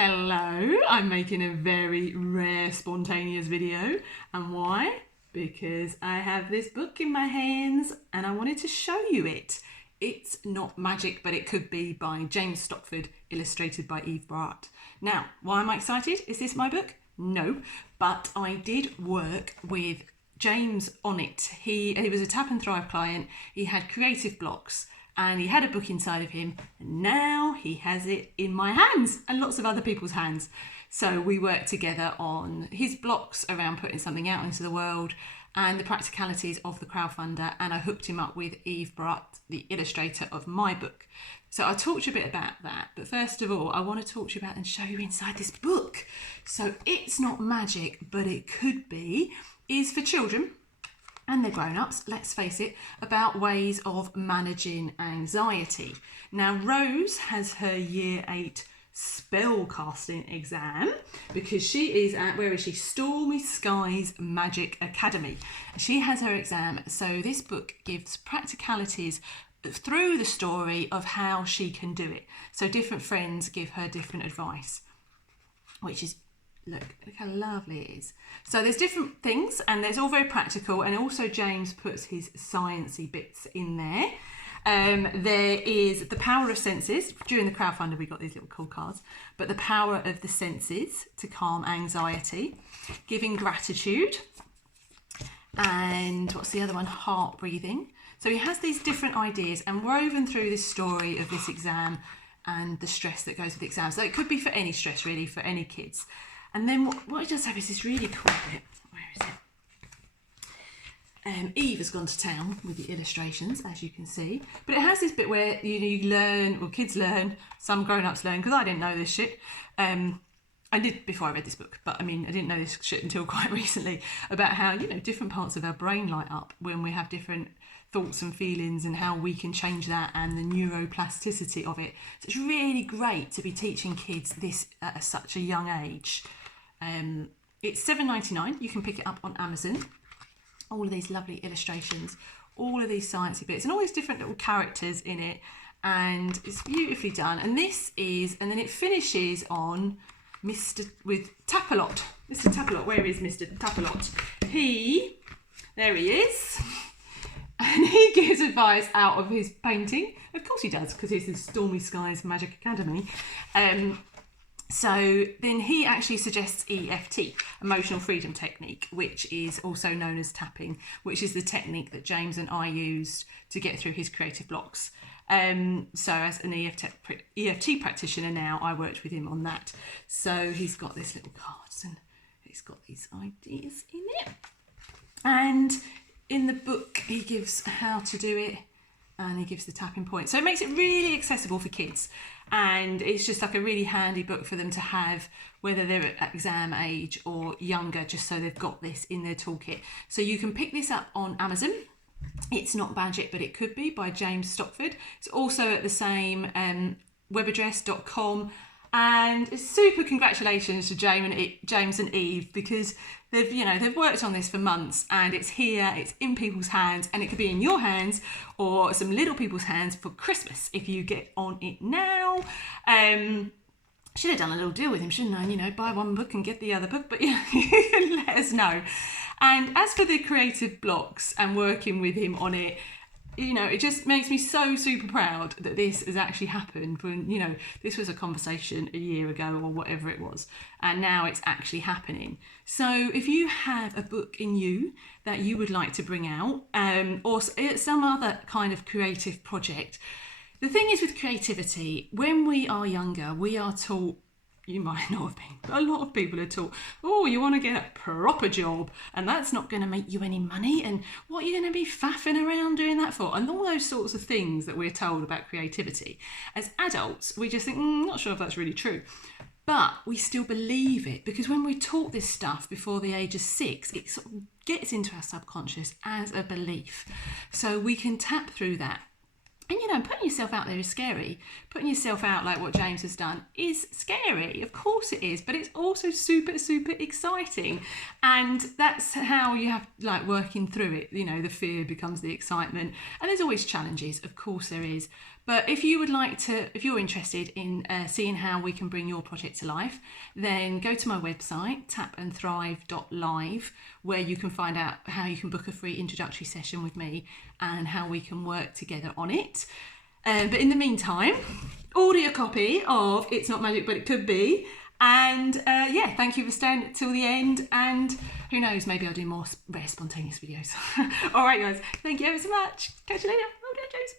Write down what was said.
Hello, I'm making a very rare spontaneous video. And why? Because I have this book in my hands and I wanted to show you it. It's not magic, but it could be, by James Stockford, illustrated by Eve Bourrat. Now, why am I excited? Is this my book? No, but I did work with James on it. He was a Tap and Thrive client. He had creative blocks and he had a book inside of him, and now he has it in my hands and lots of other people's hands. So we worked together on his blocks around putting something out into the world and the practicalities of the crowdfunder, and I hooked him up with Eve Bourrat, the illustrator of my book. So I'll talk to you a bit about that, but first of all I want to talk to you about and show you inside this book. So It's Not Magic, But It Could Be is for children and they're grown-ups, let's face it, about ways of managing anxiety. Now Rose has her year 8 spellcasting exam because she is at, where is she? Stormy Skies Magic Academy. She has her exam, so this book gives practicalities through the story of how she can do it. So different friends give her different advice, which is, look how lovely it is. So there's different things and there's all very practical, and also James puts his sciencey bits in there. There is the power of senses. During the crowdfunder we got these little cool cards, but the power of the senses to calm anxiety, giving gratitude, and what's the other one? Heart breathing. So he has these different ideas and woven through this story of this exam and the stress that goes with the exam. So it could be for any stress really, for any kids. And then what it does have is this really cool bit. Where is it? Eve has gone to town with the illustrations, as you can see. But it has this bit where you learn, well, kids learn, some grown-ups learn, because I didn't know this shit. I did before I read this book, but I mean, I didn't know this shit until quite recently, about how, different parts of our brain light up when we have different thoughts and feelings, and how we can change that, and the neuroplasticity of it. So it's really great to be teaching kids this at such a young age. It's $7.99. You can pick it up on Amazon. All of these lovely illustrations, all of these sciencey bits, and all these different little characters in it, and it's beautifully done. And this is, and then it finishes on with Tapalot. Mr. Tapalot, where is Mr. Tapalot? There he is. And he gives advice out of his painting. Of course he does, because it's the Stormy Skies Magic Academy. So then he actually suggests EFT, Emotional Freedom Technique, which is also known as tapping, which is the technique that James and I used to get through his creative blocks. So as an EFT practitioner now, I worked with him on that. So he's got this little cards and he's got these ideas in it. And in the book, he gives how to do it and he gives the tapping point. So it makes it really accessible for kids. And it's just like a really handy book for them to have, whether they're at exam age or younger, just so they've got this in their toolkit. So you can pick this up on Amazon. It's Not Magic, But It Could Be by James Stockford. It's also at the same webaddress.com. And super congratulations to James and Eve, because they've worked on this for months, and it's here, it's in people's hands, and it could be in your hands or some little people's hands for Christmas if you get on it now. Should have done a little deal with him, shouldn't I? Buy one book and get the other book, but you can let us know. And as for the creative blocks and working with him on it, it just makes me so super proud that this has actually happened. When, this was a conversation a year ago or whatever it was, and now it's actually happening. So if you have a book in you that you would like to bring out, or some other kind of creative project, the thing is with creativity, when we are younger, we are taught, you might not have been, but a lot of people are taught, oh, you want to get a proper job and that's not going to make you any money, and what are you going to be faffing around doing that for? And all those sorts of things that we're told about creativity. As adults, we just think, not sure if that's really true. But we still believe it, because when we're taught this stuff before the age of 6, it sort of gets into our subconscious as a belief. So we can tap through that. And putting yourself out there is scary. Putting yourself out like what James has done is scary. Of course it is, but it's also super, super exciting. And that's how you have working through it. The fear becomes the excitement. And there's always challenges, of course there is. But if you would like to, if you're interested in seeing how we can bring your project to life, then go to my website, tapandthrive.live, where you can find out how you can book a free introductory session with me and how we can work together on it. But in the meantime, order your copy of It's Not Magic But It Could Be. And yeah, thank you for staying till the end. And who knows, maybe I'll do more rare spontaneous videos. All right, guys, thank you ever so much. Catch you later. Well done, James.